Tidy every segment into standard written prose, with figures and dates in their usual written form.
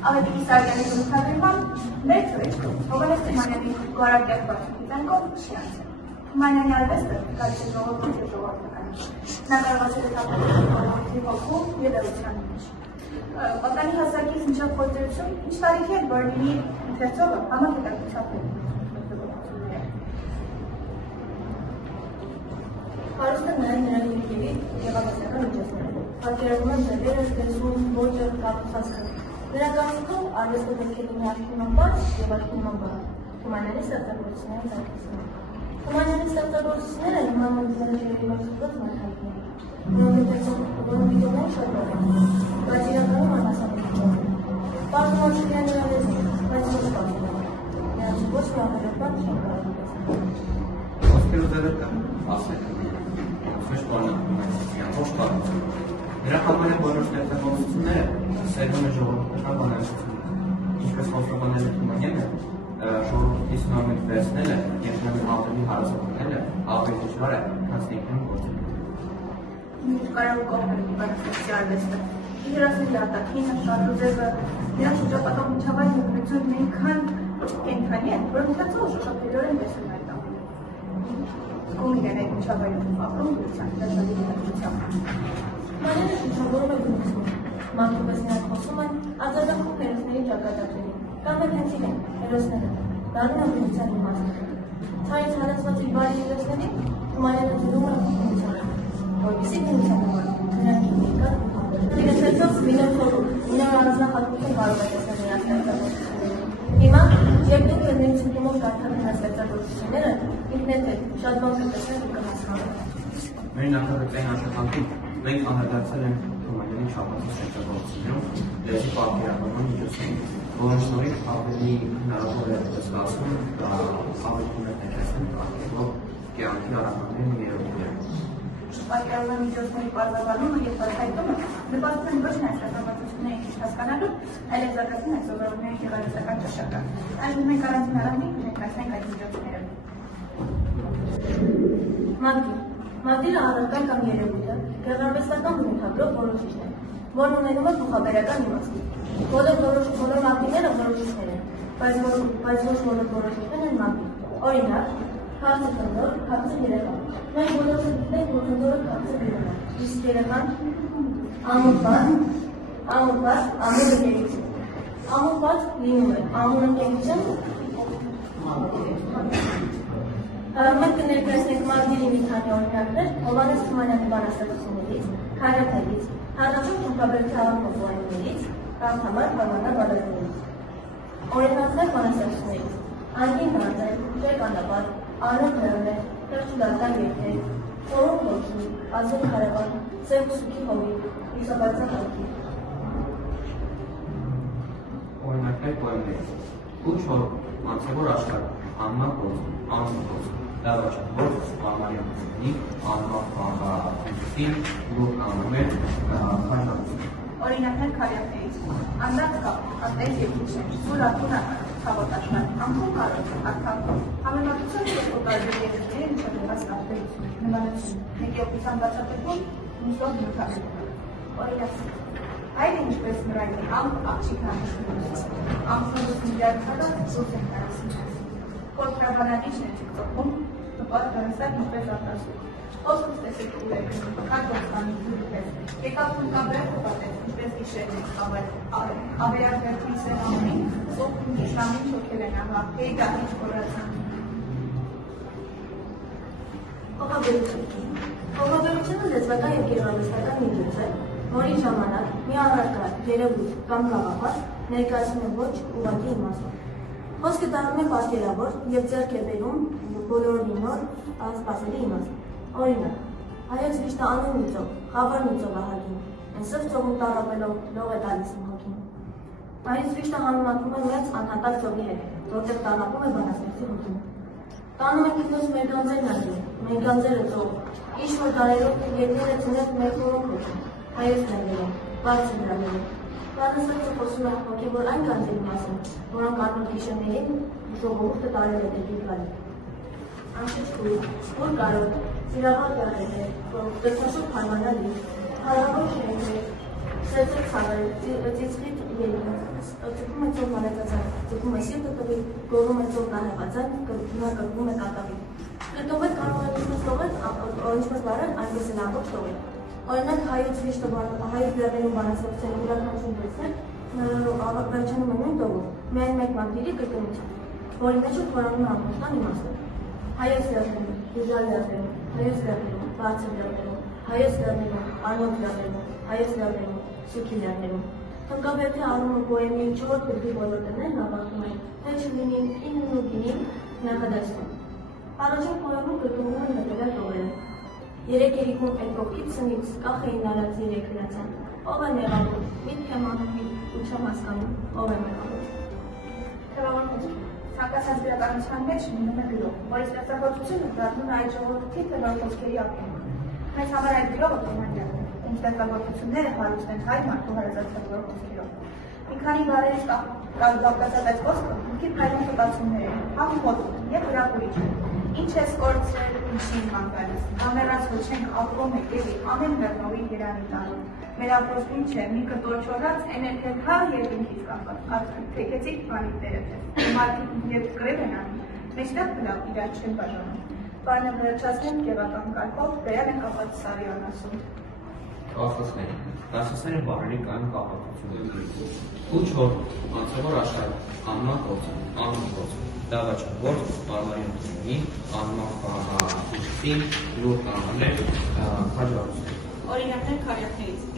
Աղետիկի Սարգյանի բնութագրման մեծ Հովհաննես Թումանյանի գոհարակյալ բացակիցանքով չի անցել։ Թումանյանի արվեստը կարծես ժողովրդի ժողովրդական։ Նա կարողացել է տապալել հոգու և էության մեջ։ Պատանի հասակից մինչև խորհրդություն, ինչ տարիքի է, որ լինի ընթերցողը համագիտակցությամբ է։ Հարուստը նաև նրա հիմքերի գեղարվեստական միջոցները։ Պատկերացնում են ձևերը, լեզուն, ոճը, կառուցվածքը։ Նրա կարծիքով արվեստը պետք է լինի աշխունաբար և աշխունաբար։ Թումանյանի ստեղծագործությունների զարգացումը։ Թումանյանի ստեղծագործությունները նման են ձեռքերի գործված մարդկանցների, որոնք վիդեոներ շատ բան են, բայց իրականում անհասանելի չեն։ Պատմվածքն է նրա լեզուն, բայց ոչ պատմում։ Նրանց ոչ մի ավելական չեն կարող տեսնել։ Ոսկերու ձևը ասել է, ոչ բանալու է, ոչ պատմում։ Նրա համար բոլոր ստեղծագործությունները սերվում են ժողովրդական բանալությունից, ինչպես խոստովանել է Թումանյանը, ժողովրդի սնորմիկ վերցնելը և նրան ավելի հարազատները ավելի դժվար է, քան ինքնին գործելը։ Ինչ կարող կողմել բանաստեղծի արվեստը։ Իհրասների արտաքինը, շարժուձևը, նրա շրջապատող միջավայրի օգնությունն այնքան կենդանի են, որ մտածողը շոշափելիորեն տեսնում այդ ամենը։ Կոմիկ են այդ միջավայրում ապրում դրության դաշնալի Մաները շրջավորում է գնուցում, մարդուպես նրանք խոսում են արձագանքում հերոսների ճակատագրերի, կամ էլ հենց իրեն, հերոսները, դառնում են գնության իմաստը։ Ցայից հանեցված իր բարի հերոսներին Թումանյանը ձգում է գնությանը, որպեսզի գնության համար նրանք ինքնիկան իրենցեցող մինոթորում, նոր առանձնահատկություն կարող է տեսնել նրանց ստեղծագործությունները։ Հիմա, երբ դուք եք նույն ցնտումով կարդալ նրանց ստեղծագործությունները, ինքնեթել շատ բան կտեսնեք ու կհասկանաք։ Մեր նախագծային աշխատանքում մենք անդրադարձել ենք Թումանյանի շաբաթի ստեղծագործություններում լեզվի պատկերավորման միջոցներին, որոնց շնորհիվ ավելի հնարավոր է ստացվում ավելի կոնկրետացնել պատկերով կյանքի առանձնահատկությունների ներդրումները։ Պատկերավորման միջոցների պարզաբանումը և բացահայտումը նպաստում են ոչ միայն ստեղծագործությունների քիչ հասկանալու, այլև զարգացնում են սովորողների գեղարվեստական ճաշակը։ Այժմ մենք առանձին առանձին կներկայացնենք այդ միջոցները։ Մատիրը առարկան կամ երևույթը գեղարվեստական բնութագրով որոշիչն է, որն ունենում է փոխաբերական իմաստ։ Բոլոր մատիրները որոշիչներ են, բայց ոչ բոլոր որոշիչներն են մատիր։ Օրինակ, քաղցր տնօր, քաղցր երեխա։ Մենք բոլորս գիտենք, որ տնօրը քաղցր երեխա, իսկ երեխան ամուր, ընկերություն։ Ամուր լինում է ամուր ընկերություն։ Մենք կներկայացնենք մատիրի մի քանի օրինակներ Հովհաննես Թումանյանի բանաստեղծություններից, քարոթներից, հատկապես փոխաբերության փոխուայիններից, կամ համար բանանա բանաստեղծություններից։ Օրինակներ բանաստեղծություններից. Անգին դարձեր, ճեկանապատ, Անոթ լեռներ, թերչուդատան երկեր, խորում հոգի, ազոտ քարավան, սև սուքի հովիտ, լուսաբարձան հոգի։ Օրինակներ պոեմներից. Ու չոր, անցավոր աշխարհ, անմա գործ, անմա գործ, լավաճավոր, համարյա մուսնի, անմա խաղաղին, լուր անմեր, խանջանություն։ Օրինակներ քարյակներից. Անդակ կապ, ատես երկուշեն, սուր ատունը, խավոտաշման, անկում կարոտ, ակտանքում, համեմատություն և օտարբեր երկրների նշատված տարբերություն, նմանություն, մեկի օգնության բացատրվում, մուսով նյութագրում։ Օրինակ. Այդ ինչպես նրայնի ամպ աղջիկ համշնությունից, ամսնոց միլիարդարով սուս են կարասինած։ Կորտրաբանանիչն է չկծողում, տպատ կարասակ ինչպես արտասուկ։ Խոսում ստեսեք ուր եք, կարգործանի դուրի պես, եկապում կաբրեր կպատեց, ինչպես գիշերն եք խավեր, ավերակվերթի սեղանին, սոպում գիշամին չոքել են ահա, հեի գաղիչ կորացան։ Փոխաբերությունը լեզվական և գեղարվեստական միջոց է, որի ժամանակ մի առարկա, երևույթ կամ գաղափար ներկայացնում է ոչ ուղղակի իմաստով։ Խոսքը դառնում է պատկերավոր և ձեռք է բերում բոլորովին նոր սպասելի իմաստ։ Օրինակ, հայոց վիշտը անուն լուծող, խավար լուծող ահագին, այնսով ծողում տառապելով լող է տալիս իմ հոգին։ Հայոց վիշտը համեմատվում է մեծ անհատակ ծովի հետ, որտեղ տառապում է բանաստեղծի հոգին։ Տանում է ինքնուց մեր գանձերն աջում, մեր գանձերը ծով, ինչ-որ դարերով ետներ է ծնել մեր խորոք հոգին, հայոց ներվերում, բարձր նրավերում։ Բանաստեղծը խոսում է հոգևոր այն գանձերի մասին, որոնք առնոտ գիշերներին ժողովուրդը տարել է դեպի գալի։ Անշշկույթ, ուր կարոտ, սիրավար գարեներ, տեսաշուկ հարմանալի, հարավոր շենքեր, սերծեր ցավեր, ծիծխիտ Ձգում է ծով մանեցածան, ձգում է սիրտը տվի, գոռում է ծով նահեղածան, կրկնում է կատավի։ Կրտովել կարող են ինչպես բարել, այնպես էլ ամբողջ տողել։ Օրինակ հայոց լեռներում բանաստեղծության յուրաքանչյուր դեպքեր վերջանում են նույն տողով, միայն մեկ մակդիրի կրկնությամբ, որի մեջ խորանում է ամբողջական իմաստը։ Հայոց լեռներում, Բուժալ լեռներում, Հայոց լեռներում, Բարձր լեռներում, Հայոց լեռներում, Արմոնք լեռներում, Հայոց լեռներում, Սուքի լեռներում։ Հնկավերթի առումը պոեմի 4 գրքի բոլոր տներն ավարտում են, թե չլինի ինն ու գինին նախադասում։ Առաջին պոեմում կրկնվում են հետևյալ տողերը։ Երեք երիկում այդ կողքից սնից կախ էին նարած երեք հրացան, ով է մեղավոր, միտք եմ անում ու չեմ հասկանում, ով է մեղավոր։ Թվավորներ, ցանկացած գրականության մեջ մնում է գրող, որի ստեղծագործությունը դառնում է այդ ժողովրդի թե նոր խոսքերի ակունք։ Մեզ համար այդ գրողը Թոմանյանն է, ում ստեղծագործությունները հարուստ են հայ մարդու հարազատագրող խոսքերով։ Մի քանի բառերից կապկացած այդ խոսքը մուտքի փայլուն մտածումներ են, համոզում և հրապուրիչ են։ Ինչ ես կորցրել, ինչին մանկալիս, ամերած որ չենք ապրում եք էլի, ամեն մեղնովի երանի տանում։ Մեր ապրոս ինչ է, մի կտոր չորած, էներքել հա և ինքից կապած, արդեն թեկեցիկ բանի տերետ է, մարդիկ և կրև են անում, մեջտեղ բլավ իրար չեն բաժանում։ Բանը վերջացնենք գևական կարգով, վերան են կապած Սարյան ասում։ Դասասները բարերի կան կապակցությունների ու չոր, անցավոր աշխարհ, անման կոց, անման կոց, դավաճ, որ բարմարին ունի, անման կոչին, լուր կանաներ, հաջողություն։ Օրինակներ քարյակներից։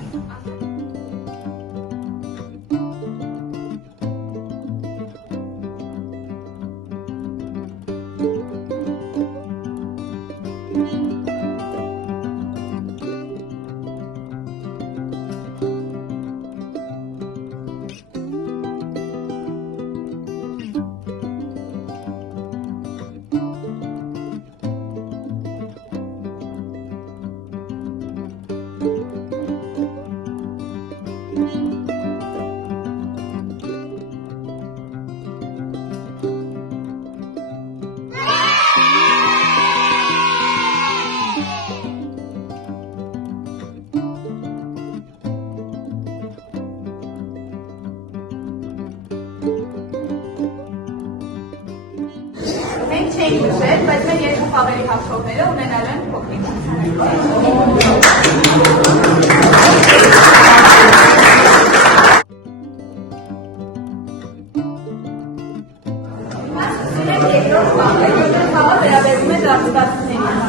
Մենք չենք ուժել, բայց մեր երկու խաղերի հաղթողները ունենալ են փոքրիկ։ Ասում ենք երկրորդ խաղը, որտեղ խաղը վերաբերում է դարձվածքներին։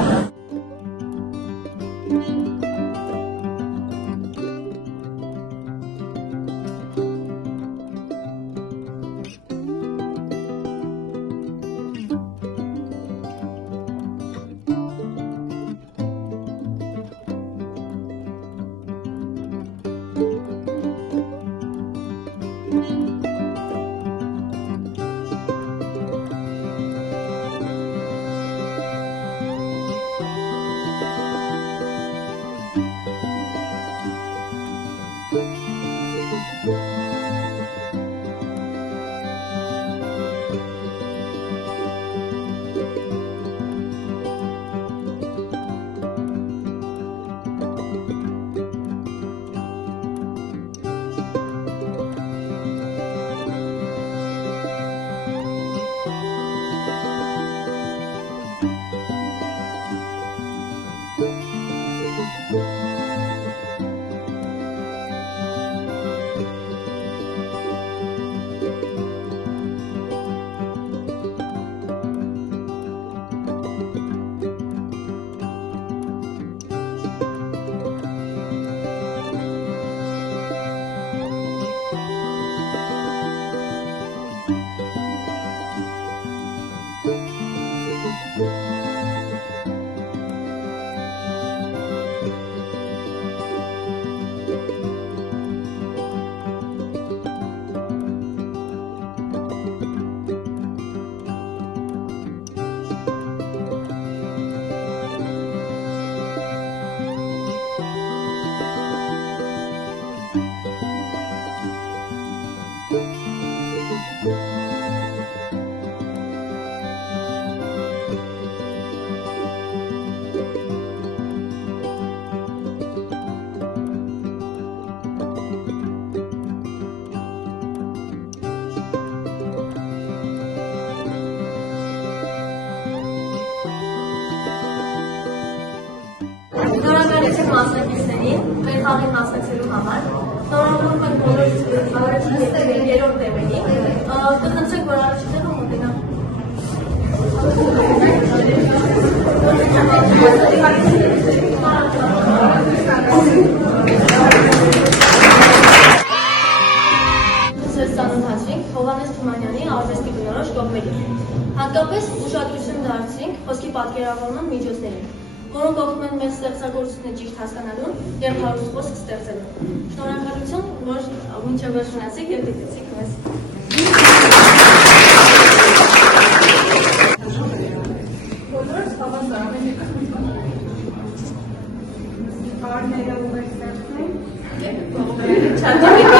շնորհակալություն մասնակիցներին մեր խաղին մասնակցելու համար։ Շնորհավորում ենք բոլոր առաջին եւ երրորդ տեմերին։ Կտնցեք, որ առաջինները մոտենան։ Ծանոթացրինք Հովհաննես Թումանյանի արվեստի բնորոշ կողմերին։ Հատկապես ուշադրություն դարձրինք խոսքի պատկերավորման միջոցներին, որոնք օգնում են մեզ ստեղծագործությունը ճիշտ հասկանալուն և հարուստ խոսք ստեղծելուն։ Շնորհակալություն, որ մինչև վերջ մնացիք և դիտեցիք մեզ։ Բոլորս հավասարապես եկան։ Բարները ուղղել ստեղծնենք և կողմերը չատավիք։